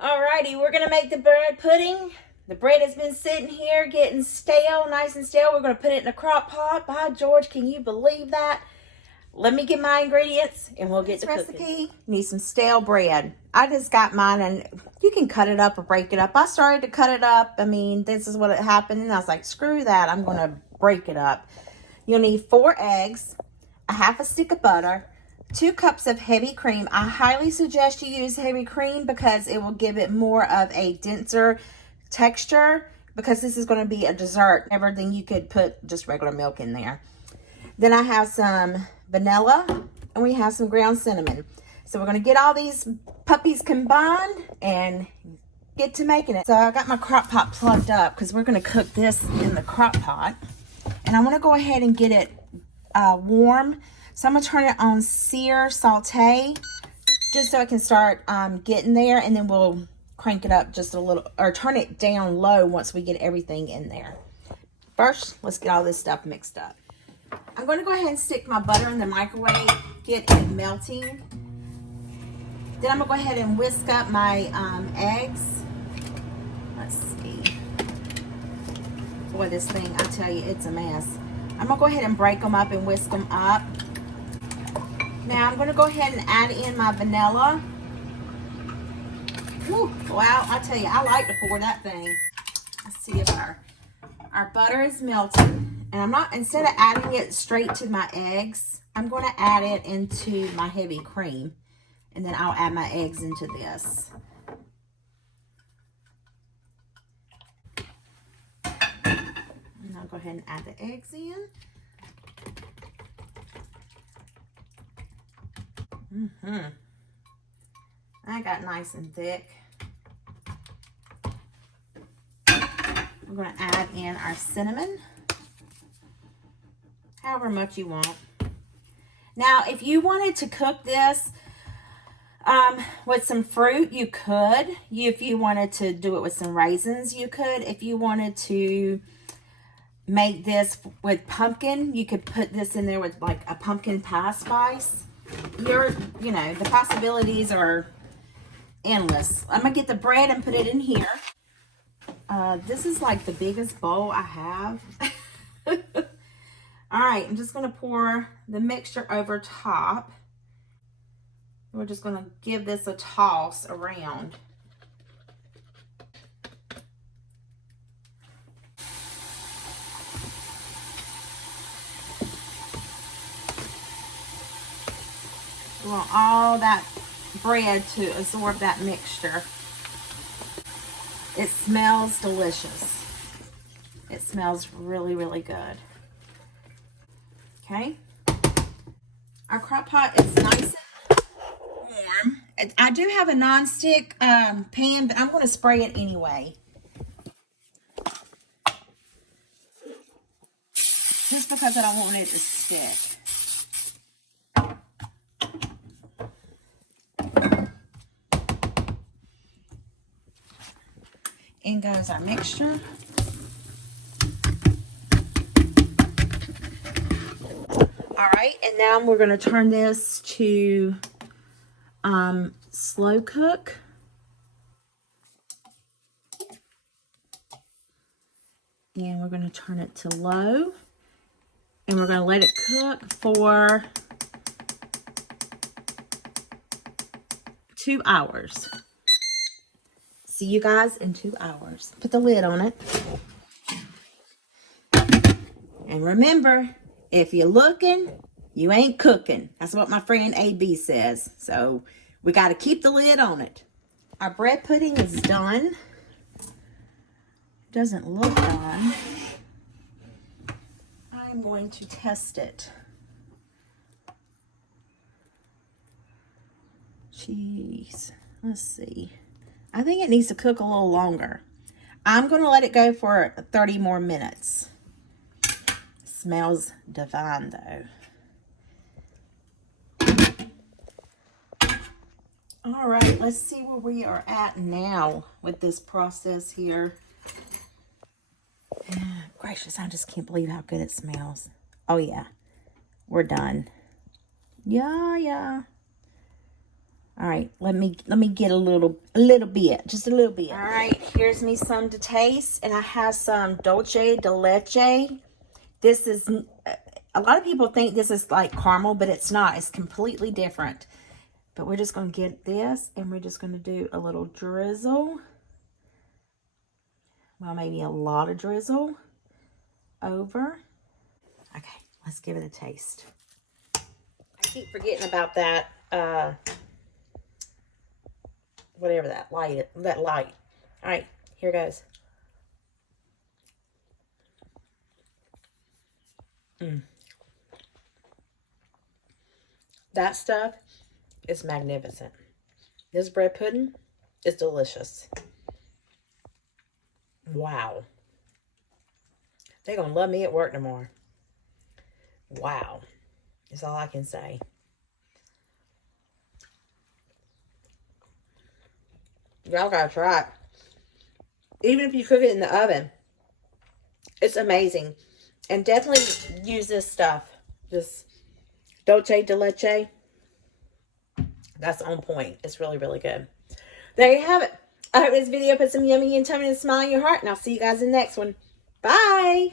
Alrighty, we're gonna make the bread pudding. The bread has been sitting here getting stale, nice and stale. We're gonna put it in a crock pot. By George, can you believe that? Let me get my ingredients and we'll get the recipe. Need some stale bread. I just got mine, and you can cut it up or break it up. I started to cut it up. I mean, this is what happened, and I was like, screw that. I'm gonna break it up. You'll need 4 eggs, a half a stick of butter, 2 cups of heavy cream. I highly suggest you use heavy cream because it will give it more of a denser texture, because this is going to be a dessert. Then you could put just regular milk in there. Then I have some vanilla, and we have some ground cinnamon. So we're going to get all these puppies combined and get to making it. So I got my crock pot plugged up because we're going to cook this in the crock pot. And I want to go ahead and get it warm. So I'm going to turn it on sear saute just so I can start getting there, and then we'll crank it up just a little, or turn it down low once we get everything in there. First, let's get all this stuff mixed up. I'm going to go ahead and stick my butter in the microwave, get it melting. Then I'm going to go ahead and whisk up my eggs. Let's see. Boy, this thing, I tell you, it's a mess. I'm going to go ahead and break them up and whisk them up. Now I'm going to go ahead and add in my vanilla. Whew, wow, I tell you, I like to pour that thing. Let's see if our butter is melted. And I'm not, instead of adding it straight to my eggs, I'm going to add it into my heavy cream. And then I'll add my eggs into this. And I'll go ahead and add the eggs in. I got nice and thick. I'm going to add in our cinnamon, however much you want. Now, if you wanted to cook this with some fruit, you could. If you wanted to do it with some raisins, you could. If you wanted to make this with pumpkin, you could put this in there with like a pumpkin pie spice. You know, the possibilities are endless. I'm gonna get the bread and put it in here. This is like the biggest bowl I have. All right, I'm just gonna pour the mixture over top. We're just gonna give this a toss around. We want all that bread to absorb that mixture. It smells delicious. It smells really, really good. Okay. Our crock pot is nice and warm. I do have a non-stick pan, but I'm going to spray it anyway. Just because I don't want it to stick. In goes our mixture. All right, and now we're going to turn this to slow cook. And we're going to turn it to low. And we're going to let it cook for 2 hours. See you guys in 2 hours. Put the lid on it. And remember, if you're looking, you ain't cooking. That's what my friend AB says. So we got to keep the lid on it. Our bread pudding is done. Doesn't look done. I'm going to test it. Jeez. Let's see. I think it needs to cook a little longer. I'm going to let it go for 30 more minutes. Smells divine though. All right, let's see where we are at now with this process here. Gracious, I just can't believe how good it smells. Oh yeah, we're done. Yeah. All right, let me get a little bit, just a little bit. All right, here's me some to taste, and I have some dulce de leche. This is, a lot of people think this is like caramel, but it's not. It's completely different. But we're just going to get this, and we're just going to do a little drizzle. Well, maybe a lot of drizzle over. Okay, let's give it a taste. I keep forgetting about that, whatever that light. All right, here goes. That stuff is magnificent. This bread pudding is delicious. Wow. They're going to love me at work tomorrow. Wow. That's all I can say. Y'all gotta try it. Even if you cook it in the oven, it's amazing. And definitely use this stuff. This dulce de leche. That's on point. It's really, really good. There you have it. I hope this video put some yummy and tummy and smile in your heart. And I'll see you guys in the next one. Bye.